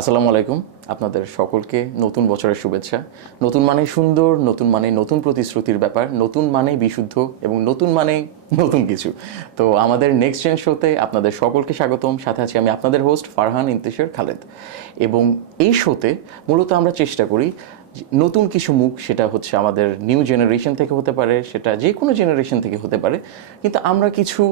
আসসালামু আলাইকুম। আপনাদের সকলকে নতুন বছরের শুভেচ্ছা। নতুন মানে সুন্দর, নতুন মানে নতুন প্রতিশ্রুতির ব্যাপার, নতুন মানে বিশুদ্ধ এবং নতুন মানে নতুন কিছু। তো আমাদের নেক্সট জেন শোতে আপনাদের সকলকে স্বাগতম। সাথে আছি আমি আপনাদের হোস্ট ফারহান ইন্তেশার খালেদ। এবং এই শোতে মূলত আমরা চেষ্টা করি নতুন কিছু মুখ, সেটা হচ্ছে আমাদের নিউ জেনারেশন থেকে হতে পারে, সেটা যে কোনো জেনারেশন থেকে হতে পারে, কিন্তু আমরা কিছু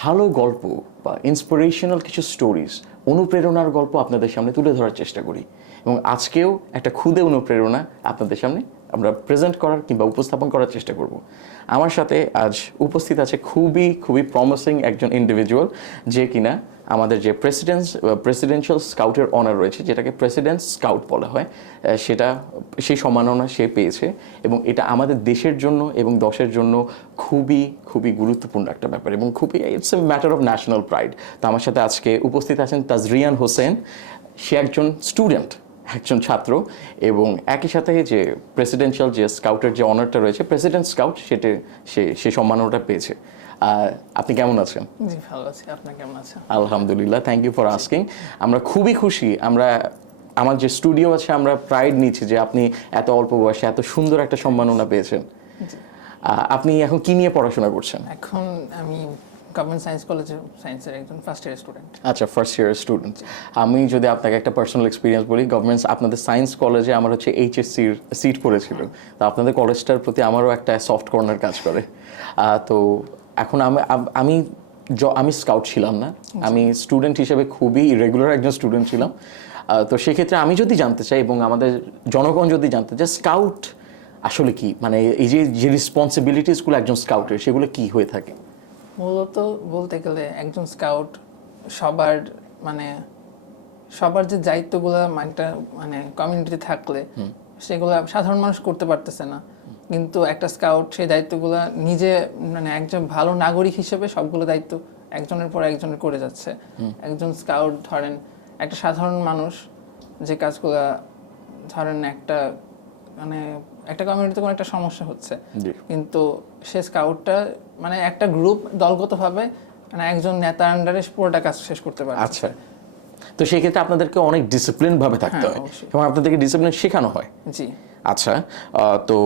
ভালো গল্প বা ইন্সপিরেশনাল কিছু স্টোরিজ, অনুপ্রেরণার গল্প আপনাদের সামনে তুলে ধরার চেষ্টা করি। এবং আজকেও একটা ক্ষুদে অনুপ্রেরণা আপনাদের সামনে আমরা প্রেজেন্ট করার কিংবা উপস্থাপন করার চেষ্টা করব। আমার সাথে আজ উপস্থিত আছে খুবই খুবই প্রমিসিং একজন ইন্ডিভিজুয়াল, যে কিনা আমাদের যে প্রেসিডেন্সিয়াল স্কাউটের অনার রয়েছে, যেটাকে প্রেসিডেন্ট স্কাউট বলা হয়, সেই সম্মাননা সে পেয়েছে। এবং এটা আমাদের দেশের জন্য এবং দশের জন্য খুবই খুবই গুরুত্বপূর্ণ একটা ব্যাপার এবং খুবই it's a matter of national pride. তো আমার সাথে আজকে উপস্থিত আছেন তাজরিয়ান হোসেন। সে একজন স্টুডেন্ট, একজন ছাত্র, এবং একই সাথে যে প্রেসিডেন্সিয়াল যে স্কাউটের যে অনারটা রয়েছে, প্রেসিডেন্ট স্কাউট, সে সম্মাননাটা পেয়েছে। আপনি কেমন আছেন? জি ভালো আছি, আপনি কেমন আছেন? আলহামদুলিল্লাহ, থ্যাংক ইউ ফর আস্কিং। আমরা খুবই খুশি, আমার যে স্টুডিও আছে আমরা প্রাইড নিচ্ছি যে আপনি এত অল্প বয়সে এত সুন্দর একটা সম্মাননা পেয়েছেন। আপনি এখন কি নিয়ে পড়াশোনা করছেন? এখন আমি গভর্নমেন্ট সায়েন্স কলেজে সায়েন্সের একজন ফার্স্ট ইয়ার স্টুডেন্ট। আচ্ছা, ফার্স্ট ইয়ার স্টুডেন্ট। আমি যদি আপনাকে একটা পার্সোনাল এক্সপিরিয়েন্স বলি, আপনাদের সায়েন্স কলেজে আমার হচ্ছে এইচএসসির সিট পড়েছিল। তো আপনাদের কলেজটার প্রতি আমারও একটা সফট কর্নার কাজ করে। তো এখন আমি স্কাউট ছিলাম না, আমি স্টুডেন্ট হিসেবে খুবই ইরেগুলার একজন স্টুডেন্ট ছিলাম। তো সেক্ষেত্রে আমি যদি জানতে চাই এবং আমাদের জনগণ যদি জানতে চায় স্কাউট আসলে কি, মানে এই যে রেসপন্সিবিলিটিসগুলো একজন স্কাউটের, সেগুলো কি হয়ে থাকে? মূলত বলতে গেলে একজন স্কাউট সবার সবার যে দায়িত্বগুলো একটা কমিউনিটিতে থাকলে সেগুলো সাধারণ মানুষ করতে পারতেছে না, কিন্তু একটা স্কাউট সেই দায়িত্বগুলো নিজে একজন ভালো নাগরিক হিসেবে সবগুলো দায়িত্ব একজনের পর একজনের করে যাচ্ছে। একজন স্কাউট ধরেন একটা সাধারণ মানুষ যে কাজগুলো ধরেন একটা কমিউনিটিতে কোনো একটা সমস্যা হচ্ছে, কিন্তু সে স্কাউটটা একটা গ্রুপ দলগতভাবে একজন নেতার আন্ডারে পুরোটা কাজ শেষ করতে পারে। আচ্ছা, তো সেই ক্ষেত্রে আপনাদেরকে অনেক ডিসিপ্লিন ভাবে থাকতে হয় এবং আপনাদেরকে ডিসিপ্লিন শেখানো হয়। জি। আচ্ছা, তো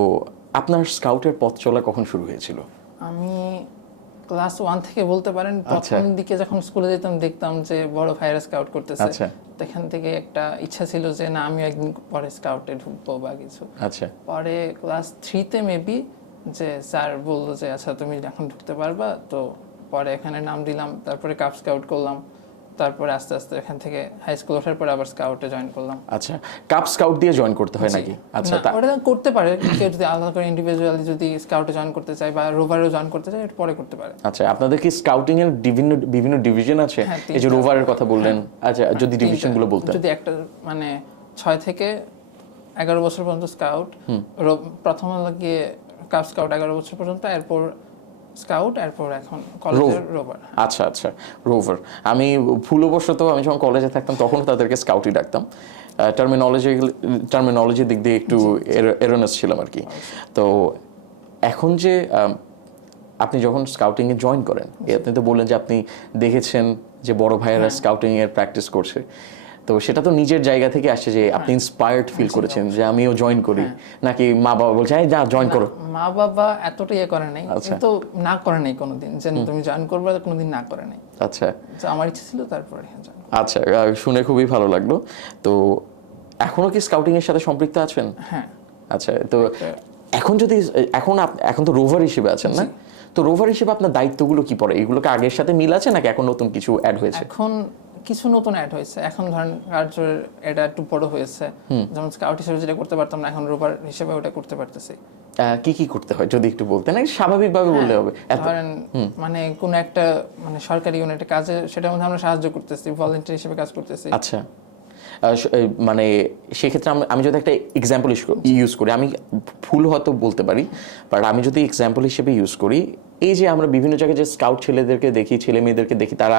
আপনার স্কাউটের পথ চলা কখন শুরু হয়েছিল? আমি ক্লাস 1 থেকে বলতে পারেন। প্রথম দিকে যখন স্কুলে যেতাম দেখতাম যে বড় ভাইরা স্কাউট করতেছে, এখান থেকে একটা ইচ্ছা ছিল যে না আমি একদিন পরে স্কাউটে ঢুকবো বা কিছু। আচ্ছা, পরে ক্লাস 3-তে মেবি যে স্যার বললো যে আচ্ছা তুমি এখন ঢুকতে পারবা, তো পরে এখানে নাম দিলাম, তারপরে কাপ স্কাউট করলাম, তারপরে আস্তে আস্তে এখান থেকে হাই স্কুল ওঠার পরে আবার স্কাউটে জয়েন করলাম। আচ্ছা, কাপ স্কাউট দিয়ে জয়েন করতে হয় নাকি? আচ্ছা, ওটা করতে পারে কেউ যদি আলাদা করে ইন্ডিভিজুয়ালি যদি স্কাউটে জয়েন করতে চায় বা রোভারেও জয়েন করতে চায়, এটা পরে করতে পারে। আচ্ছা, আপনাদের কি স্কাউটিং এর বিভিন্ন ডিভিশন আছে? এই যে রোভারের কথা বললেন, আচ্ছা যদি ডিভিশনগুলো বলতেন। যদি একটা 6 থেকে 11 বছর পর্যন্ত স্কাউট, প্রথম গিয়ে কাপ স্কাউট 11 বছর পর্যন্ত, এরপর স্কাউট, এরপর এখন কলেজের রোভার। আচ্ছা আচ্ছা, রোভার। আমি ভুলবশত আমি যখন কলেজে থাকতাম তখন তাদেরকে স্কাউটই ডাকতাম। টার্মিনোলজির দিক দিয়ে একটু এরোনাস ছিলাম আর কি। তো এখন যে আপনি যখন স্কাউটিংয়ে জয়েন করেন, আপনি তো বললেন যে আপনি দেখেছেন যে বড় ভাইয়েরা স্কাউটিংয়ের প্র্যাকটিস করছে, তো সেটা তো নিজের জায়গা থেকে আসছে যে আপনি ইন্সপায়ার্ড ফিল করেছেন যে আমিও জয়েন করি, নাকি মা বাবা বলছে যা জয়েন করো? মা বাবা এতটা করে নাই, কিন্তু না করে নাই কোনোদিন যে তুমি জয়েন করবে, কোনোদিন না করে নাই। আচ্ছা, আমার ইচ্ছে ছিল তারপরে। আচ্ছা, শুনে খুবই ভালো লাগলো। তো এখনো কি স্কাউটিং এর সাথে সম্পৃক্ত আছেন? হ্যাঁ। আচ্ছা, তো এখন তো রোভার হিসেবে আছেন না? তো রোভার হিসেবে আপনার দায়িত্বগুলো কি পড়ে? এগুলোকে আগের সাথে মিল আছে নাকি এখন নতুন কিছু অ্যাড হয়েছে? এখন কিছু নতুন অ্যাড হয়েছে। এখন ধরেন কার্যের এটা একটু বড় হয়েছে, যেমন স্কাউট হিসেবে যেটা করতে পারতাম না, এখন রোভার হিসেবে ওটা করতে পারতেছি। কি করতে হয় যদি একটু বলতেন? স্বাভাবিকভাবে বললে হবে। ধরেন কোন একটা সরকারি ইউনিটে কাজে, সেটার মধ্যে আমরা সাহায্য করতেছি, ভলান্টিয়ার হিসেবে কাজ করতেছি। আচ্ছা, সেক্ষেত্রে আমি যদি একটা এক্সাম্পল ইউজ করি, আমি ভুল হয়তো বলতে পারি, বাট আমি যদি এক্সাম্পল হিসেবে ইউজ করি, এই যে আমরা বিভিন্ন জায়গায় যে স্কাউট ছেলেদেরকে দেখি, ছেলে মেয়েদেরকে দেখি, তারা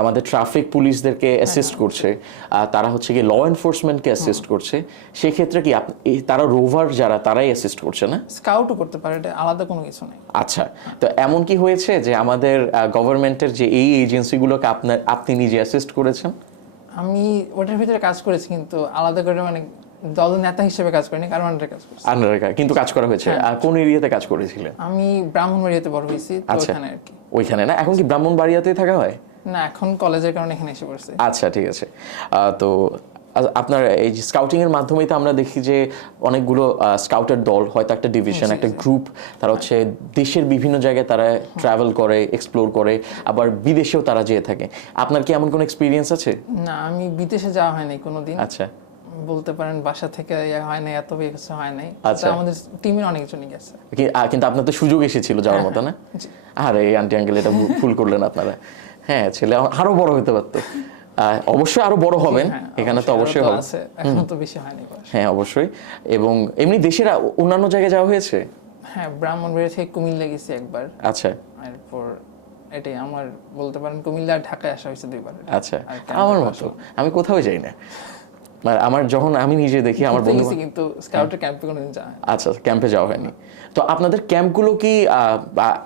আমাদের ট্রাফিক পুলিশদেরকে অ্যাসিস্ট করছে, তারা হচ্ছে কি ল এনফোর্সমেন্টকে অ্যাসিস্ট করছে, সেক্ষেত্রে কি তারা রোভার যারা তারাই অ্যাসিস্ট করছে না? স্কাউটও করতে পারে, এটা আলাদা কোনো কিছু নেই। আচ্ছা, তো এমন কি হয়েছে যে আমাদের গভর্নমেন্টের যে এই এজেন্সিগুলোকে আপনি নিজে অ্যাসিস্ট করেছেন? আমি ওটার ভিতরে কাজ করেছি, কিন্তু আলাদা করে মানে দল নেতা হিসেবে কাজ করিনি, কারণ আন্ডারে কাজ করছি। আন্ডারে কিন্তু কাজ করা হয়েছে। আর কোন এরিয়াতে কাজ করেছিলেন? আমি ব্রাহ্মণবাড়িয়াতে বড় হয়েছি, তো আচ্ছা। ওখানে আর কি। ওইখানে না? এখন কি ব্রাহ্মণবাড়িয়াতেই থাকা হয়? না, এখন কলেজের কারণে এখানে এসে পড়ছি। আচ্ছা, ঠিক আছে। তো আপনার এই যে স্কাউটিং এর মাধ্যমেই তো আমরা দেখি যে অনেকগুলো স্কাউটের দল, হয়তো একটা ডিভিশন, একটা গ্রুপ, তারা হচ্ছে দেশের বিভিন্ন জায়গায় তারা ট্রাভেল করে, এক্সপ্লোর করে, আবার বিদেশেও তারা যেয়ে থাকে। আপনার কি এমন কোনো এক্সপিরিয়েন্স আছে? না, আমি বিদেশে যাওয়া হয়নি কোনোদিন। আচ্ছা বলতে পারেন বাসা থেকে হয় নাই, এত কিছু হয় নাই। আচ্ছা। তা আমাদের টিমের অনেকজনই গেছে। কিন্তু আপনার তো সুযোগ এসেছিল যাওয়ার মতো, না? আরে আন্টি আঙ্কেল, এটা ভুল করলেন আপনারা। হ্যাঁ, ছেলে আরো বড় হতে পারতো। অবশ্যই আরো বড় হবেন, এখানে তো অবশ্যই হবে। এখন তো বেশি হয়নি বয়স। হ্যাঁ অবশ্যই। এবং এমনি দেশের অন্যান্য জায়গায় যাওয়া হয়েছে? হ্যাঁ, ব্রাহ্মণবাড়িয়া থেকে কুমিল্লা গেছি একবার। আচ্ছা এরপর এটাই আমার, বলতে পারেন কুমিল্লা আর ঢাকায় আসা হয়েছে 2 বার। আচ্ছা, আমার মতো আমি কোথাও যাই না। মানে আমার যখন আমি নিজে দেখি আমার বন্ধু, কিন্তু স্কাউটের ক্যাম্পে কোনোদিন যাওয়া হয়নি। আচ্ছা, ক্যাম্পে যাওয়া হয়নি। তো আপনাদের ক্যাম্পগুলো কি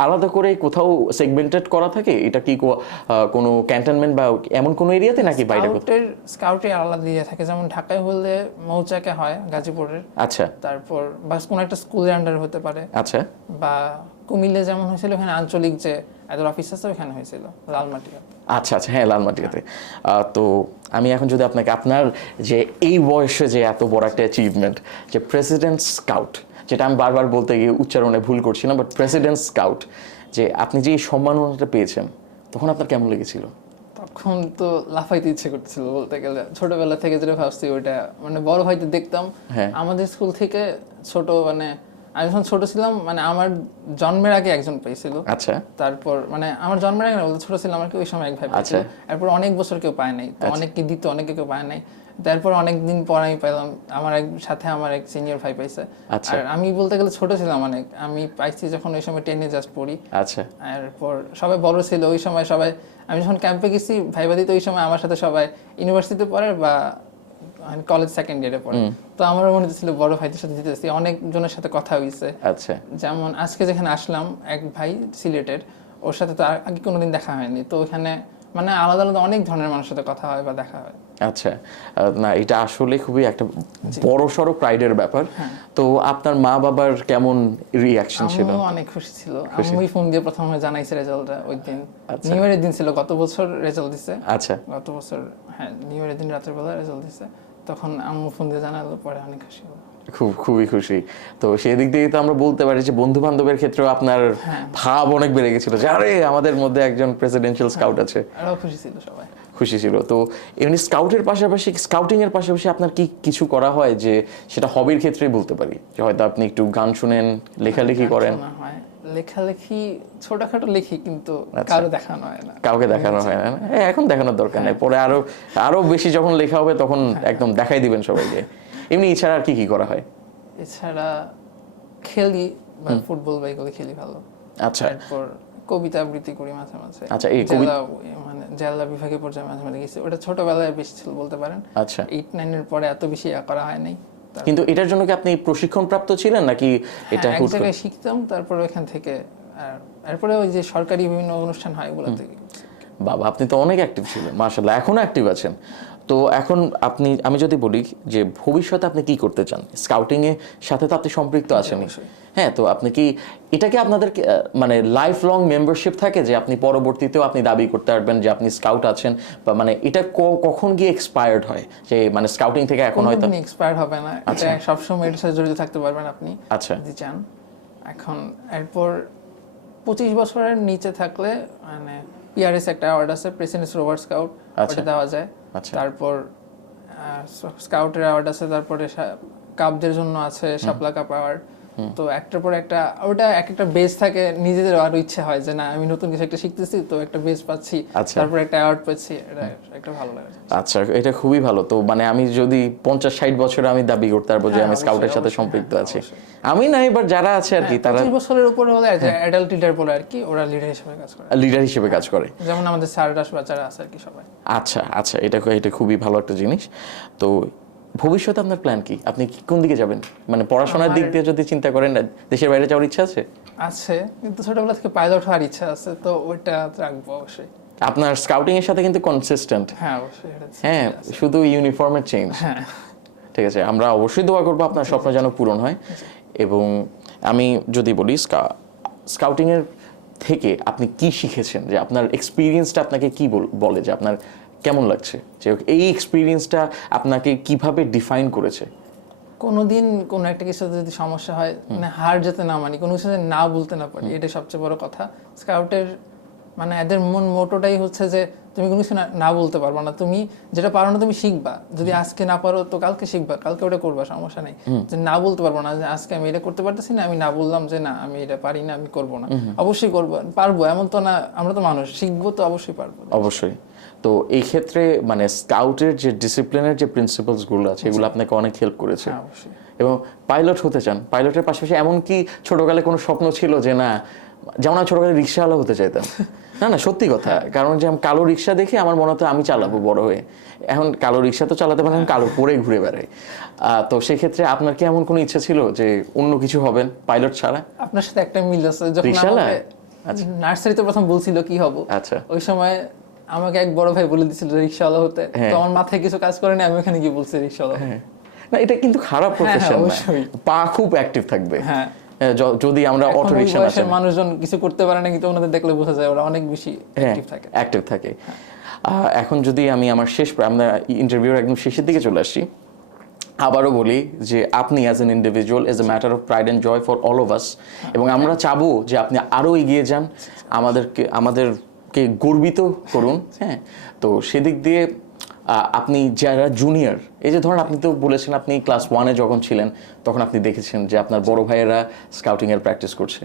আলাদা করে কোথাও সেগমেন্টেড করা থাকে? এটা কি কোনো ক্যান্টনমেন্ট বা এমন কোনো এরিয়াতে, নাকি বাইরে কোথাও? স্কাউটের আলাদা এরিয়া থাকে, যেমন ঢাকায় হলে মৌচাকে হয়, গাজীপুরের। আচ্ছা তারপর বা কোনো একটা স্কুলের আন্ডার হতে পারে। আচ্ছা বা কুমিল্লা যেমন হয়েছিল, ওখানে আঞ্চলিক যে এদের অফিস আছে ওখানে হয়েছিল, লালমাটিয়া। আচ্ছা আচ্ছা, হ্যাঁ লালমাটিয়াতে। তো আমি এখন যদি আপনাকে আপনার যে এই বয়সে যে এত বড় একটা অ্যাচিভমেন্ট, যে প্রেসিডেন্ট স্কাউট, যেটা আমি বারবার বলতে গিয়ে উচ্চারণে ভুল করছিলাম, বাট প্রেসিডেন্ট স্কাউট, যে আপনি যে এই সম্মাননাটা পেয়েছেন, তখন আপনার কেমন লেগেছিল? তখন তো লাফাইতে ইচ্ছে করছিল, বলতে গেলে ছোটবেলা থেকে যেটা ভাবছি ওইটা মানে বড় হয়তো দেখতাম। আমাদের স্কুল থেকে ছোট, মানে আমি যখন ছোট ছিলাম, মানে আমার জন্মের আগে একজন পেয়েছিল। আচ্ছা। তারপর মানে আমার জন্মের আগে না, বলতে ছোট ছিলাম আর কি, ওই সময় এক ভাই পেয়েছিল। এরপর অনেক বছর কেউ পায় নাই, তো অনেককে দিত, অনেকে কেউ পায় নাই। তারপর অনেকদিন পর আমি পেলাম, আমার সাথে আমার এক সিনিয়র ভাই পাইছে। আর আমি বলতে গেলে ছোট ছিলাম অনেক, আমি পাইছি যখন ওই সময় 10 জাস্ট পড়ি। আচ্ছা। এরপর সবাই বড় ছিল ওই সময়, সবাই আমি যখন ক্যাম্পে গেছি ভাইবা দিতে, ওই সময় আমার সাথে সবাই ইউনিভার্সিটিতে পড়ে বা কলেজ সেকেন্ড ইয়ারে পড়ে। তো আমার মনে হচ্ছিল বড় ভাইদের সাথে যেতেছি, অনেক জনের সাথে কথা হয়েছে। আচ্ছা। যেমন আজকে যেখানে আসলাম, এক ভাই সিলেটের, ওর সাথে তো আগে কোনোদিন দেখা হয়নি, তো ওখানে মানে আলাদা আলাদা অনেক ধরনের মানুষের সাথে কথা হয় বা দেখা হয়। আচ্ছা, না এটা আসলে খুবই একটা বড় সড়ো প্রাইডের ব্যাপার। তো আপনার মা বাবার কেমন রিঅ্যাকশন ছিল? অনেক খুশি ছিল। আমি ফোন দিয়ে প্রথমে জানাইছে রেজাল্টটা, ওই দিন নিউ ইয়ারের দিন ছিল, গত বছর রেজাল্ট দিছে। আচ্ছা, গত বছর হ্যাঁ নিউ ইয়ারের দিন রাতের বেলা রেজাল্ট দিছে, তখন আম্মু ফোন দিয়ে জানালো, পরে অনেক খুশি হলো। খুবই খুশি। তো সেই দিক দিয়ে তো আমরা বলতে পারি যে বন্ধু বান্ধবের ক্ষেত্রেও আপনার ভাব অনেক বেড়ে গেছিল, যে আরে আমাদের মধ্যে একজন প্রেসিডেন্সিয়াল স্কাউট আছে। আরও খুশি ছিল সবাই। খুশি ছিল। তো এমনি স্কাউটের পাশাপাশি, স্কাউটিং এর পাশাপাশি আপনার কি কিছু করা হয়, যে সেটা হবির ক্ষেত্রেই বলতে পারি, যে হয়তো আপনি একটু গান শুনেন, লেখালেখি করেন? লেখালেখি ছোটখাটো লিখি, কিন্তু কারো দেখানো হয় না। কাউকে দেখানো হয় না? এখন দেখানোর দরকার নেই, পরে আরো বেশি যখন লেখা হবে তখন একদম দেখাই দিবেন সবাইকে। এমনি এছাড়া আর কি কি করা হয়? এছাড়া খেলি, বা ফুটবল বা এগুলো খেলি ভালো। আচ্ছা। তারপর কবিতা আবৃত্তি করি মাঝে মাঝে। আচ্ছা, এই মানে জেলা বিভাগীয় পর্যায়ে মাঝে মাঝে গেছি, ওটা ছোটবেলায় বেশি ছিল বলতে পারেন। আচ্ছা। 8-9 এর পরে এত বেশি করা হয় নাই। কিন্তু এটার জন্য কি আপনি প্রশিক্ষণ প্রাপ্ত ছিলেন, নাকি এটা এক জায়গায় শিখতাম, তারপর ওখান থেকে আর এরপরে ওই যে সরকারি বিভিন্ন অনুষ্ঠান হয় ওগুলো থেকে। বাবা, আপনি তো অনেক অ্যাক্টিভ ছিলেন, মাশাআল্লাহ, এখনো অ্যাক্টিভ আছেন। তো এখন আমি যদি বলি যে ভবিষ্যতে আপনি কি করতে চান? স্কাউটিং এর সাথে তো আপনি সম্পৃক্ত আছেন। হ্যাঁ, তো আপনি কি এটাকে আপনাদের মানে লাইফ লং মেম্বারশিপ থাকে, যে আপনি পরবর্তীতেও আপনি দাবি করতে পারবেন যে আপনি স্কাউট আছেন, বা মানে এটা কখন গিয়ে এক্সপায়ার্ড হয়, যে মানে স্কাউটিং থেকে এখন হয়তো এক্সপায়ার্ড হবে না, এটা সবসময় এর সাথে জড়িত থাকতে পারবেন আপনি। আচ্ছা। যদি চান। এখন এরপর 25 বছরের নিচে থাকলে মানে পিআরএস একটা অ্যাওয়ার্ড আছে, প্রেসিডেন্টস রোভার স্কাউট, ওটা দেওয়া যায়। তারপর স্কাউটের অ্যাওয়ার্ড আছে, তারপরে কাপদের জন্য আছে শাপলা কাপ অ্যাওয়ার্ড। তো একটার পর একটা, ওটা একটা বেস থাকে, নিজেদের আরো ইচ্ছে হয় যে না আমি নতুন কিছু একটা শিখতেছি, তো একটা বেস পাচ্ছি, তারপর একটা অ্যাওয়ার্ড পাচ্ছি, এটা একটা ভালো লাগে। আচ্ছা, এটা খুবই ভালো। তো মানে আমি যদি 50-60 বছরে আমি দাবি করতে পারবো যে আমি স্কাউটের সাথে সম্পৃক্ত আছি, আমি না, এবার যারা আছে আর কি, তারা 25 বছরের উপরে হলে অ্যাডাল্ট লিডার বলে আর কি, ওরা লিডার হিসেবে কাজ করে। লিডার হিসেবে কাজ করে, যেমন আমাদের স্যাররা বাচ্চারা আছে আর কি সবাই। আচ্ছা আচ্ছা, এটা খুবই ভালো একটা জিনিস। তো ভবিষ্যতে আপনার প্ল্যান কি? আপনি কোন দিকে যাবেন? মানে পড়াশোনার দিক দিয়ে যদি চিন্তা করেন, দেশের বাইরে যাওয়ার ইচ্ছা আছে? আছে, কিন্তু ছোটবেলা থেকে পাইলট হওয়ার ইচ্ছা আছে, তো ওইটা রাখবো অবশ্যই। আপনার স্কাউটিং এর সাথে কিন্তু কনসিস্টেন্ট। হ্যাঁ অবশ্যই এটা হ্যাঁ, শুধু ইউনিফর্মের চেঞ্জ। হ্যাঁ ঠিক আছে, আমরা অবশ্যই দোয়া করবো আপনার স্বপ্ন যেন পূরণ হয়। এবং আমি যদি বলি স্কাউটিং এর থেকে আপনি কি শিখেছেন, যে আপনার এক্সপিরিয়েন্সটা আপনাকে কি বলে, যে আপনার কেমন লাগছে, যে এই এক্সপিরিয়েন্সটা আপনাকে কিভাবে ডিফাইন করেছে? কোনোদিন কোনো একটা কিছুতে যদি সমস্যা হয়, মানে হার যেতে না মানি, কোনো কিছুতে না বলতে না পারি, এটা সবচেয়ে বড় কথা। স্কাউটের মানে এদের মন মোটোটাই হচ্ছে যে তুমি কোনো কিছু না বলতে পারবা না, তুমি যেটা পারো না তুমি শিখবা, যদি আজকে না পারো তো কালকে শিখবা, কালকে ওটা করবা, সমস্যা নেই। যে না বলতে পারবো না, যে আজকে আমি এটা করতে পারতেছি না, আমি না বললাম যে না আমি এটা পারি না, আমি করবো না। অবশ্যই করবো, পারবো, এমন তো না, আমরা তো মানুষ, শিখবো তো অবশ্যই পারবো। অবশ্যই। তো এই ক্ষেত্রে মানে স্কাউটের যে ডিসিপ্লিনের যে প্রিন্সিপালসগুলো আছে এগুলো আপনাকে অনেক হেল্প করেছে। হ্যাঁ অবশ্যই। এবং পাইলট হতে চান, পাইলটের পাশাপাশি এমন কি ছোটকালে কোনো স্বপ্ন ছিল যে না, যেমন আমি ছোটকালে রিক্সাওয়ালা হতে চাইতাম? না না, সত্যি কথা, কারণ যে আমি কালো রিক্সা দেখে আমার মনে হতো আমি চালাবো বড় হয়ে। এখন কালো রিক্সা তো চালাতে পারেন, কালো পরে ঘুরে বেড়াই। তো সেক্ষেত্রে আপনার কি এমন কোনো ইচ্ছা ছিল যে অন্য কিছু হবেন পাইলট ছাড়া? আপনার সাথে একটা মিল আছে, যখন রিক্সাওয়ালা? আমাকে নার্সারিতে প্রথম বলছিল কি হব, আচ্ছা, ওই সময় আমাকে এক বড় ভাই বলে দিছিল রিক্সাওয়ালা হতে, তো আমার মাথায় কিছু কাজ করে না, আমি ওখানে গিয়ে বলছি রিক্সাওয়ালা হতে। না এটা কিন্তু খারাপ প্রফেশন না, অবশ্যই। পা খুব অ্যাক্টিভ থাকবে। হ্যাঁ, যদি আমরা এখন অটো ওই রিক্সা বয়সের মানুষজন কিছু করতে পারে না, কিন্তু ওনাদের দেখলে বোঝা যায় ওরা অনেক বেশি অ্যাক্টিভ থাকে। অ্যাক্টিভ থাকে। এখন যদি আমি আমার আমরা ইন্টারভিউর একদম শেষের দিকে চলে আসছি, আবারও বলি যে আপনি as an individual as a matter of pride and joy for all of us, এবং আমরা চাবো যে আপনি আরও এগিয়ে যান, আমাদেরকে গর্বিত করুন। হ্যাঁ, তো সেদিক দিয়ে আপনি যারা জুনিয়র, এই যে ধরুন আপনি তো বলেছেন আপনি ক্লাস 1-এ যখন ছিলেন তখন আপনি দেখেছেন যে আপনার বড় ভাইয়েরা স্কাউটিংয়ের প্র্যাকটিস করছে,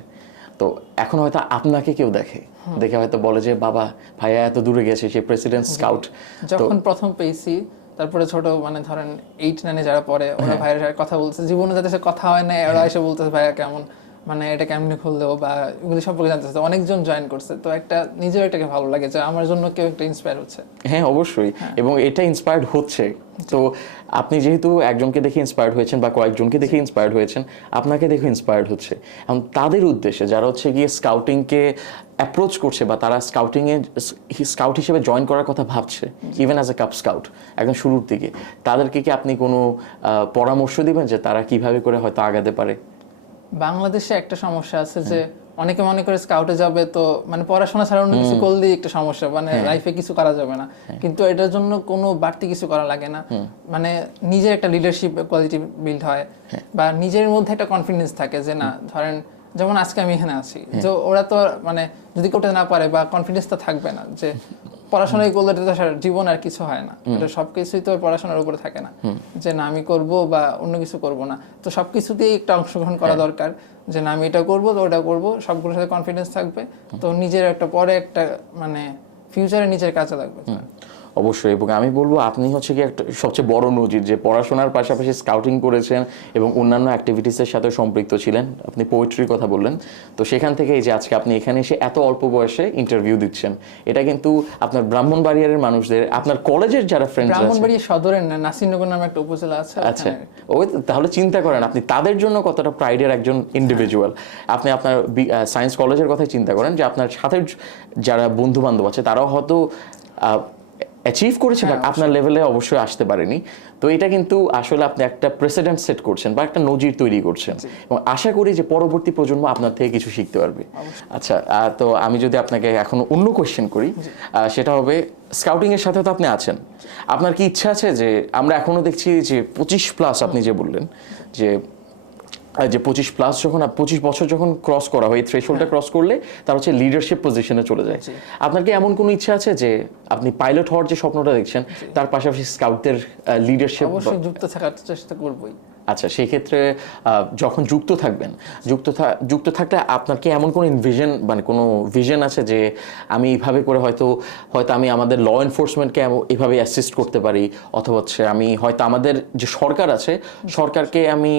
তো এখন হয়তো আপনাকে কেউ দেখে হয়তো বলে যে বাবা ভাইয়া এত দূরে গেছে, সে প্রেসিডেন্ট স্কাউট। যখন প্রথম পেয়েছি, তারপরে ছোট মানে ধরেন 8-9-এ যারা পড়ে ওরা ভাইয়ের সাথে কথা বলছে, জীবনে যাদের সাথে কথা হয় না ওরা এসে বলতেছে ভাইয়া কেমন, মানে এটা কেমনি খুললেও বা এগুলি সম্পর্কে জানতে চাচ্ছে, অনেকজন জয়েন করছে, তো একটা নিজের এটাকে ভালো লাগে যে আমার জন্য কেউ একটা ইন্সপায়ার হচ্ছে। হ্যাঁ অবশ্যই, এবং এটা ইন্সপায়ার্ড হচ্ছে। তো আপনি যেহেতু একজনকে দেখে ইন্সপায়ার্ড হয়েছেন বা কয়েকজনকে দেখে ইন্সপায়ার্ড হয়েছেন, আপনাকে দেখে ইন্সপায়ার্ড হচ্ছে। এখন তাদের উদ্দেশ্যে যারা হচ্ছে গিয়ে স্কাউটিংকে অ্যাপ্রোচ করছে বা তারা স্কাউট হিসেবে জয়েন করার কথা ভাবছে, even as a cub scout একদম শুরুর দিকে, তাদেরকে কি আপনি কোনো পরামর্শ দিবেন যে তারা কিভাবে করে হয়তো আগাতে পারে? বাংলাদেশে একটা সমস্যা আছে যে অনেকে মনে করে স্কাউটে যাবে তো মানে পড়াশোনা ছাড়া অন্য কিছু করলেই একটা সমস্যা, মানে লাইফে কিছু করা যাবে না, কিন্তু এটার জন্য কোনো বাড়তি কিছু করা লাগে না। মানে নিজের একটা লিডারশিপ কোয়ালিটি বিল্ড হয়, বা নিজের মধ্যে একটা কনফিডেন্স থাকে যে না, ধরেন যেমন আজকে আমি এখানে আছি, যে ওরা তো মানে যদি করতে না পারে বা কনফিডেন্স তো থাকবে না যে পড়াশোনায় করলে তো জীবন আর কিছু হয় না, এটা সবকিছুই তো পড়াশোনার উপরে থাকে না, যে না আমি করব বা অন্য কিছু করব না, তো সবকিছুতেই একটা অংশগ্রহণ করা দরকার, যে না আমি এটা করব তো ওটা করব, সবগুলোর সাথে কনফিডেন্স থাকবে, তো নিজের একটা পরে একটা মানে ফিউচারে নিজের কাজে লাগবে। অবশ্যই, এবং আমি বলবো আপনি হচ্ছে কি একটা সবচেয়ে বড় নজির, যে পড়াশোনার পাশাপাশি স্কাউটিং করেছেন এবং অন্যান্য অ্যাক্টিভিটিসের সাথে সম্পৃক্ত ছিলেন। আপনি পোয়েট্রির কথা বললেন, তো সেখান থেকে এই যে আজকে আপনি এখানে এসে এত অল্প বয়সে ইন্টারভিউ দিচ্ছেন, এটা কিন্তু আপনার ব্রাহ্মণবাড়িয়ার মানুষদের, আপনার কলেজের যারা ফ্রেন্ডস আছে, ব্রাহ্মণবাড়িয়া সদরের না, নাসিরনগর নামে একটা উপজেলা আছে। আচ্ছা, ওই তাহলে চিন্তা করেন আপনি তাদের জন্য কতটা প্রাইডের একজন ইন্ডিভিজুয়াল। আপনি আপনার সায়েন্স কলেজের কথাই চিন্তা করেন, যে আপনার সাথে যারা বন্ধু বান্ধব আছে তারাও হয়তো অ্যাচিভ করেছে, বাট আপনার লেভেলে অবশ্যই আসতে পারেনি। তো এটা কিন্তু আসলে আপনি একটা প্রেসিডেন্ট সেট করছেন বা একটা নজির তৈরি করছেন, এবং আশা করি যে পরবর্তী প্রজন্ম আপনার থেকে কিছু শিখতে পারবে। আচ্ছা, তো আমি যদি আপনাকে এখন অন্য কোয়েশ্চেন করি, সেটা হবে স্কাউটিং এর সাথে তো আপনি আছেন, আপনার কি ইচ্ছা আছে যে আমরা এখনো দেখছি যে 25+ আপনি যে বললেন যে 25+ যখন 25 বছর যখন ক্রস করা হয়, থ্রেশহোল্ডটা ক্রস করলে তার হচ্ছে লিডারশিপ পজিশনে চলে যায়। আপনার কি এমন কোনো ইচ্ছা আছে যে আপনি পাইলট হওয়ার যে স্বপ্নটা দেখছেন তার পাশাপাশি স্কাউটদের লিডারশিপ? অবশ্যই যুক্ত থাকার চেষ্টা করবই। আচ্ছা, সেই ক্ষেত্রে যখন যুক্ত থাকবেন, যুক্ত থাকলে আপনার কি এমন কোনো মানে কোনো ভিশন আছে যে আমি এইভাবে করে হয়তো আমি আমাদের ল এনফোর্সমেন্টকে এইভাবে অ্যাসিস্ট করতে পারি, অথবা হচ্ছে আমি হয়তো আমাদের যে সরকার আছে সরকারকে আমি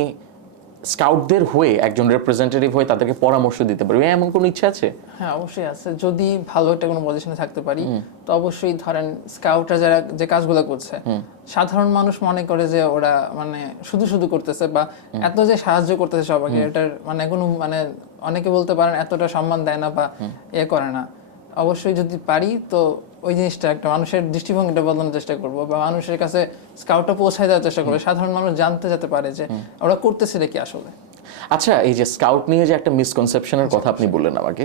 স্কাউটদের হয়ে একজন রিপ্রেজেন্টেটিভ হয়ে তাদেরকে পরামর্শ দিতে পারবে, এমন কোনো ইচ্ছা আছে? হ্যাঁ অবশ্যই আছে, যদি ভালো একটা কোনো পজিশনে থাকতে পারি তো অবশ্যই। ধরেন স্কাউটরা যারা যে কাজগুলো করছে, সাধারণ মানুষ মনে করে যে ওরা মানে শুধু শুধু করতেছে বা এত যে সাহায্য করতেছে সবাইকে, এটার মানে কোনো মানে অনেকে বলতে পারেন এতটা সম্মান দেয় না বা করে না, অবশ্যই যদি পারি তো ওই জিনিসটা একটা মানুষের দৃষ্টিভঙ্গিটা বদলানোর চেষ্টা করব, বা মানুষের কাছে স্কাউটটা পৌঁছায় দেওয়ার চেষ্টা করবো, সাধারণ মানুষ জানতে যেতে পারে যে ওরা করতেছে কি আসলে। আচ্ছা, এই যে স্কাউট নিয়ে যে একটা মিসকনসেপশনের কথা আপনি বললেন আমাকে,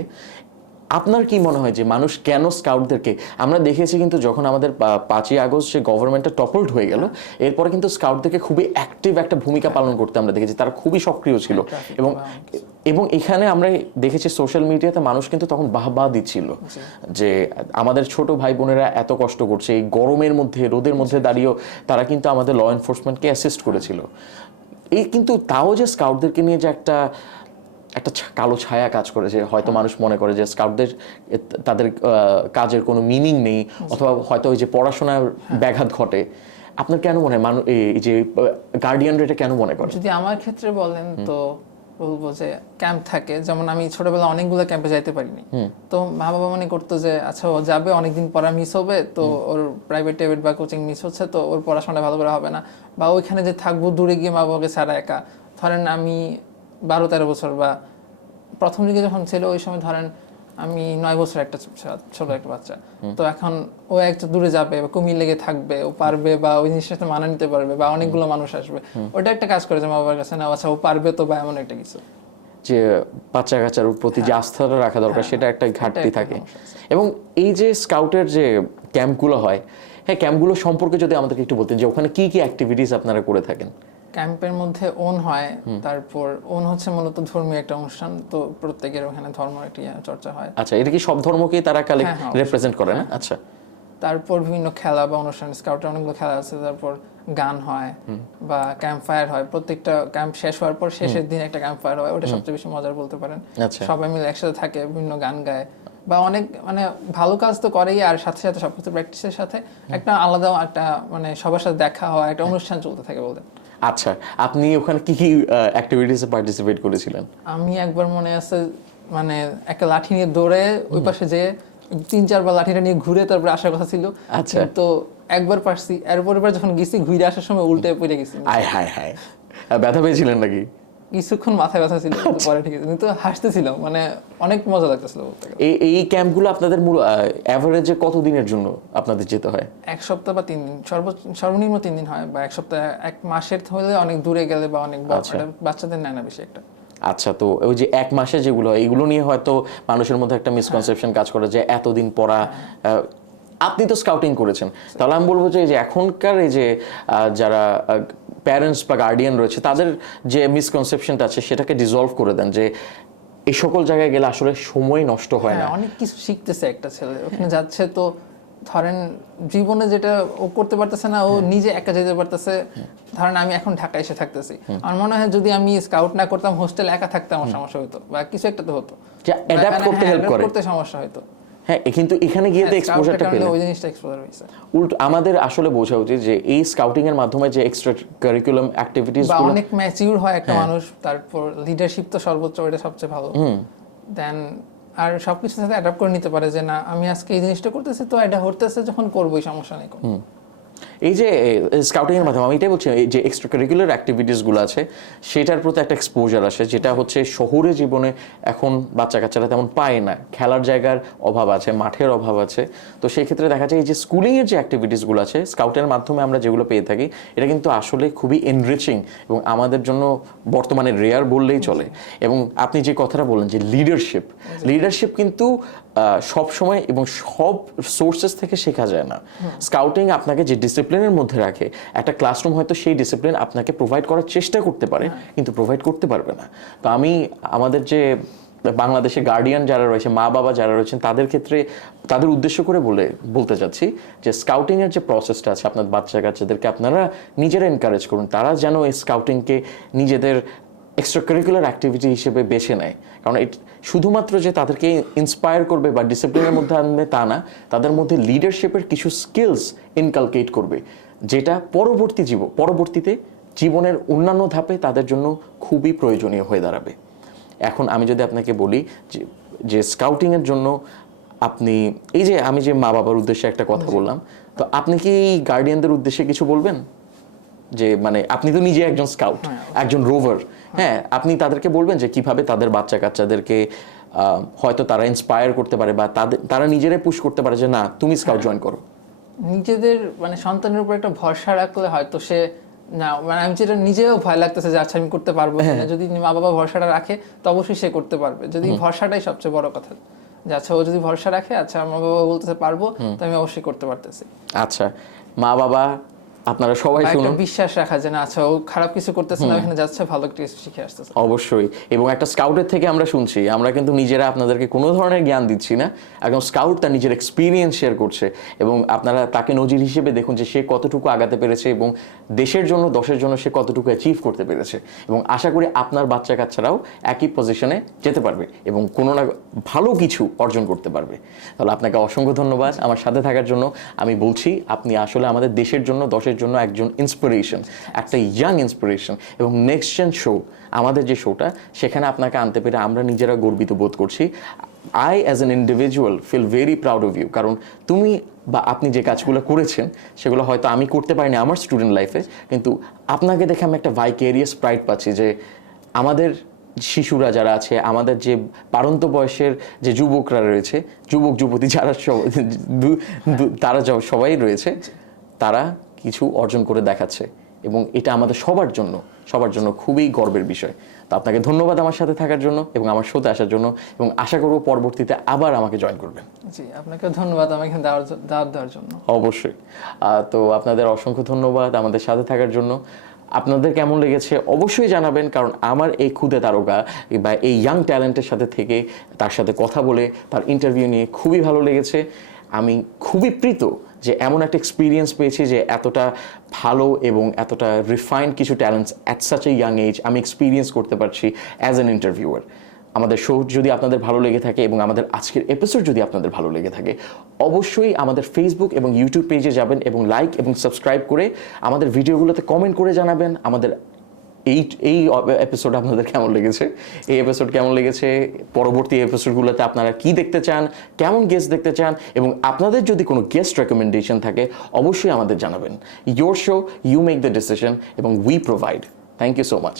আপনার কি মনে হয় যে মানুষ কেন স্কাউটদেরকে, আমরা দেখেছি কিন্তু যখন আমাদের 5ই আগস্ট যে গভর্নমেন্টটা টপলড হয়ে গেল, এরপরে কিন্তু স্কাউটদেরকে খুবই অ্যাক্টিভ একটা ভূমিকা পালন করতে আমরা দেখেছি, তারা খুবই সক্রিয় ছিল। এবং এবং এখানে আমরা দেখেছি সোশ্যাল মিডিয়াতে মানুষ কিন্তু তখন বাহবা দিচ্ছিল যে আমাদের ছোট ভাই বোনেরা এত কষ্ট করছে, এই গরমের মধ্যে রোদের মধ্যে দাঁড়িয়েও তারা কিন্তু আমাদের ল এনফোর্সমেন্টকে অ্যাসিস্ট করেছিল। এই কিন্তু তাও যে স্কাউটদেরকে নিয়ে যে একটা কালো ছায়া কাজ করেছে, হয়তো মানুষ মনে করে যে স্কাউটদের তাদের কাজের কোনো মিনিং নেই, অথবা হয়তো ওই যে পড়াশোনার ব্যাঘাত ঘটে। আপনার কেন মনে হয় এই যে গার্ডিয়ানরা এটা কেন মনে করে? যদি আমার ক্ষেত্রে বলেন তো বলবো যে ক্যাম্প থাকে, যেমন আমি ছোটবেলা অনেকগুলো ক্যাম্পে যাইতে পারিনি, তো মা বাবা মনে করতো যে আচ্ছা ও যাবে, অনেকদিন পড়া মিস হবে, তো ওর প্রাইভেট টাইভেট বা কোচিং মিস হচ্ছে, তো ওর পড়াশোনা ভালো করে হবে না, বা ওইখানে যে থাকবো দূরে গিয়ে মা বাবাকে ছাড়া একা। ধরেন আমি 12-13 বছর, বা প্রথম দিকে যখন ছিল ওই সময় ধরেন আমি 9 বছর একটা ছোট একটা বাচ্চা, তো এখন ও একটা দূরে যাবে বা কুমির লেগে থাকবে, ও পারবে বা ওই জিনিসটার সাথে মানা নিতে পারবে, বা অনেকগুলো মানুষ আসবে, ওটা একটা কাজ করে যে মা বাবার কাছে না আচ্ছা ও পারবে তো, বা এমন একটা কিছু যে বাচ্চা কাচ্চার প্রতি যে আস্থাটা রাখা দরকার সেটা একটা ঘাটতি থাকে। এবং এই যে স্কাউটের যে ক্যাম্পগুলো হয়, হ্যাঁ ক্যাম্পগুলো সম্পর্কে যদি আমাদেরকে একটু বলতেন যে ওখানে কি কি অ্যাক্টিভিটিস আপনারা করে থাকেন? ক্যাম্পের মধ্যে ওন হয়, তারপর ওন হচ্ছে মূলত ধর্মীয় একটা অনুষ্ঠান, তো প্রত্যেকের ওখানে ধর্ম একটা চর্চা হয়। আচ্ছা, এটা কি সব ধর্মকেই তারা রিপ্রেজেন্ট করে না? আচ্ছা। তারপর বিভিন্ন খেলা বা অনুষ্ঠান, স্কাউটের অনেকগুলো খেলা আছে, তারপর গান হয় বা ক্যাম্প ফায়ার হয়, প্রত্যেকটা ক্যাম্প শেষ হওয়ার পর শেষের দিন একটা ক্যাম্প ফায়ার হয়, ওটা সবচেয়ে বেশি মজার বলতে পারেন। সবাই মিলে একসাথে থাকে, বিভিন্ন গান গায়, বা অনেক মানে ভালো কাজ তো করেই, আর সাথে সাথে সবকিছু প্র্যাকটিসের সাথে একটা আলাদা একটা মানে সবার সাথে দেখা হয়, একটা অনুষ্ঠান চলতে থাকে বলতে। আচ্ছা, আপনি ওখানে কি কি অ্যাক্টিভিটিসে পার্টিসিপেট করেছিলেন? আমি একবার মনে আছে মানে একটা লাঠি নিয়ে দৌড়ে ওই পাশে যেয়ে 3-4 বার লাঠিটা নিয়ে ঘুরে তারপরে আসার কথা ছিল, তো একবার পারছি, এরপর যখন গেছি ঘুরে আসার সময় উল্টে পড়ে গেছি। আয় হায় হায়, ব্যথা পেয়েছিলেন নাকি? কিছুক্ষণ মাথায় ব্যথা ছিল, পরে ঠিক আছে, কিন্তু হাসতেছিল, মানে অনেক মজা লাগতেছিল। এই ক্যাম্পগুলো আপনাদের মূল এভারেজে কত দিনের জন্য আপনাদের যেতে হয়? 1 সপ্তাহ বা 3 দিন, সর্বনিম্ন 3 দিন হয়, বা 1 সপ্তাহ 1 মাসের হলে অনেক দূরে গেলে বা অনেক বাচ্চাদের নেয় না বেশি একটা। আচ্ছা, তো ওই যে 1 মাসে যেগুলো হয় এগুলো নিয়ে হয়তো মানুষের মধ্যে একটা মিসকনসেপশন কাজ করে যে এতদিন পড়া। আপনি তো স্কাউটিং করেছেন, তাহলে আমি বলবো যে এখনকার এই যে যারা প্যারেন্টস বা গার্ডিয়ান রয়েছে তাদের যে মিসকনসেপশনটা আছে সেটাকে ডিসলভ করে দেন, যে এই সকল জায়গায় গেলে আসলে সময় নষ্ট হয় না। অনেক কিছু শিখতেছে একটা ছেলে ওখানে যাচ্ছে, তো ধরেন জীবনে যেটা ও করতে পারতেছে না, ও নিজে একা যেতে পারতেছে। ধরেন আমি এখন ঢাকা এসে থাকতেছি, আমার মনে হয় যদি আমি স্কাউট না করতাম, হোস্টেলে একা থাকতাম, আমার সমস্যা হতো, বা কিছু একটা তো হতো, অ্যাডাপ্ট করতে হেল্প করে, করতে সমস্যা হতো। হ্যাঁ, কিন্তু এখানে গিয়ে তো এক্সপোজারটা পেলে ওই জিনিসটা এক্সপোজার হইছে। উল্টো আমাদের আসলে বোঝা উচিত যে এই স্কাউটিং এর মাধ্যমে যে এক্সট্রা কারিকুলাম অ্যাক্টিভিটিস বা অনেক ম্যাচিউর হয় একটা মানুষ, তারপর লিডারশিপ তো সর্বোচ্চ, ওটা সবচেয়ে ভালো। দেন আর সবকিছুর সাথে অ্যাডাপ্ট করে নিতে পারে যে না আমি আজকে এই জিনিসটা করতেছি, তো এটা হতেছে যখন করবোই, সমস্যা নেই। এই যে স্কাউটিং এর মাধ্যমে আমি এটাই বলছি, এই যে এক্সট্রা কারিকুলার অ্যাক্টিভিটিসগুলো আছে সেটার প্রতি একটা এক্সপোজার আসে, যেটা হচ্ছে শহুরে জীবনে এখন বাচ্চা কাচ্চারা তেমন পায় না, খেলার জায়গার অভাব আছে, মাঠের অভাব আছে। তো সেই ক্ষেত্রে দেখা যায় এই যে স্কুলিংয়ের যে অ্যাক্টিভিটিসগুলো আছে স্কাউটের মাধ্যমে আমরা যেগুলো পেয়ে থাকি, এটা কিন্তু আসলে খুবই এনরিচিং এবং আমাদের জন্য বর্তমানে রেয়ার বললেই চলে। এবং আপনি যে কথাটা বললেন যে লিডারশিপ কিন্তু সব সময় এবং সব সোর্সেস থেকে শেখা যায় না। স্কাউটিং আপনাকে যে ডিসিপ্লিনের মধ্যে রাখে, একটা ক্লাসরুম হয়তো সেই ডিসিপ্লিন আপনাকে প্রোভাইড করার চেষ্টা করতে পারে, কিন্তু প্রোভাইড করতে পারবে না। তো আমি আমাদের যে বাংলাদেশে গার্ডিয়ান যারা রয়েছে, মা বাবা যারা রয়েছেন, তাদের ক্ষেত্রে তাদের উদ্দেশ্য করে বলতে চাচ্ছি যে স্কাউটিংয়ের যে প্রসেসটা আছে, আপনার বাচ্চা কাচ্চাদেরকে আপনারা নিজেরা এনকারেজ করুন, তারা যেন এই স্কাউটিংকে নিজেদের এক্সট্রা কারিকুলার অ্যাক্টিভিটি হিসেবে বেছে নেয়। কারণ শুধুমাত্র যে তাদেরকে ইন্সপায়ার করবে বা ডিসিপ্লিনের মধ্যে আনবে তা না, তাদের মধ্যে লিডারশিপের কিছু স্কিলস ইনকালকেট করবে, যেটা পরবর্তীতে জীবনের অন্যান্য ধাপে তাদের জন্য খুবই প্রয়োজনীয় হয়ে দাঁড়াবে। এখন আমি যদি আপনাকে বলি যে স্কাউটিংয়ের জন্য আপনি এই যে আমি যে মা বাবার উদ্দেশ্যে একটা কথা বললাম, তো আপনি কি গার্ডিয়ানদের উদ্দেশ্যে কিছু বলবেন? যে মানে আপনি তো নিজে একজন স্কাউট, একজন রোভার, হ্যাঁ, আপনি তাদেরকে বলবেন যে কিভাবে তাদের বাচ্চা কাচ্চাদেরকে হয়তো তারা ইন্সপায়ার করতে পারে বা তারা নিজেরাই পুশ করতে পারে যে না তুমি স্কাউট জয়েন করো? নিজেদের মানে সন্তানের উপর একটা ভরসা রাখলে হয়তো সে না, মানে আমি যেটা নিজেও ভয় লাগতেছে যে আচ্ছা আমি করতে পারবো কিনা, যদি মা বাবা ভরসাটা রাখে তো অবশ্যই সে করতে পারবে, যদি ভরসাটাই সবচেয়ে বড় কথা, যে আচ্ছা ও যদি ভরসা রাখে, আচ্ছা মা বাবা বলতেছে পারবো, তো আমি অবশ্যই করতে পারতেছি। আচ্ছা, মা বাবা আপনারা সবাই বা একটা শুনুন, বিশ্বাস রাখা যে না আচ্ছা ও খারাপ কিছু করতেছে না, এখানে যাচ্ছে ভালো একটা কিছু শিখে আসতেছে। অবশ্যই। এবং একটা স্কাউটের থেকে আমরা শুনছি, আমরা কিন্তু নিজেরা আপনাদেরকে কোনো ধরনের জ্ঞান দিচ্ছি না, একদম স্কাউট তার নিজের এক্সপিরিয়েন্স শেয়ার করছে এবং আপনারা তাকে নজির হিসেবে দেখুন যে সে কতটুকু আগাতে পেরেছে এবং দেশের জন্য দশের জন্য সে কতটুকু অ্যাচিভ করতে পেরেছে। এবং আশা করি আপনার বাচ্চা কাচ্চারাও একই পজিশনে যেতে পারবে এবং কোনো না ভালো কিছু অর্জন করতে পারবে। তাহলে আপনাকে অসংখ্য ধন্যবাদ আমার সাথে থাকার জন্য। আমি বলছি আপনি আসলে আমাদের দেশের জন্য দশের জন্য একজন ইন্সপিরেশন, একটা ইয়াং ইন্সপিরেশন। এবং নেক্সট জেন শো, আমাদের যে শোটা, সেখানে আপনাকে আনতে পেরে আমরা নিজেরা গর্বিত বোধ করছি। I as an individual feel very proud of you, কারণ তুমি বা আপনি যে কাজগুলো করেছেন সেগুলো হয়তো আমি করতে পারিনি আমার স্টুডেন্ট লাইফে, কিন্তু আপনাকে দেখে আমি একটা ভাইকেরিয়াস প্রাইড পাচ্ছি যে আমাদের শিশুরা যারা আছে, আমাদের যে বাড়ন্ত বয়সের যে যুবকরা রয়েছে, যুবক যুবতী যারা তারা সবাই রয়েছে, তারা কিছু অর্জন করে দেখাচ্ছে এবং এটা আমাদের সবার জন্য খুবই গর্বের বিষয়। তো আপনাকে ধন্যবাদ আমার সাথে থাকার জন্য এবং আমার শোতে আসার জন্য, এবং আশা করব পরবর্তীতে আবার আমাকে জয়েন করবেন। জি, আপনাকে ধন্যবাদ আমাকে দাওয়াত দেওয়ার জন্য। অবশ্যই। তো আপনাদের অসংখ্য ধন্যবাদ আমাদের সাথে থাকার জন্য। আপনাদের কেমন লেগেছে অবশ্যই জানাবেন, কারণ আমার এই ক্ষুদে তারকা বা এই ইয়াং ট্যালেন্টের সাথে থেকে তার সাথে কথা বলে তার ইন্টারভিউ নিয়ে খুবই ভালো লেগেছে। আমি খুবই প্রীত যে এমন একটা এক্সপিরিয়েন্স পেয়েছি যে এতটা ভালো এবং এতটা রিফাইন্ড কিছু talents at such a young age আমি এক্সপিরিয়েন্স করতে পারছি অ্যাজ অ্যান ইন্টারভিউয়ার। আমাদের শো যদি আপনাদের ভালো লেগে থাকে এবং আমাদের আজকের এপিসোড যদি আপনাদের ভালো লেগে থাকে, অবশ্যই আমাদের ফেসবুক এবং ইউটিউব পেজে যাবেন এবং লাইক এবং সাবস্ক্রাইব করে আমাদের ভিডিওগুলোতে কমেন্ট করে জানাবেন আমাদের এই এপিসোড আপনাদের কেমন লেগেছে, এই এপিসোড কেমন লেগেছে, পরবর্তী এপিসোডগুলোতে আপনারা কি দেখতে চান, কেমন গেস্ট দেখতে চান, এবং আপনাদের যদি কোনো গেস্ট রেকমেন্ডেশন থাকে অবশ্যই আমাদের জানাবেন। Your show, you make the decision এবং we provide. Thank you so much.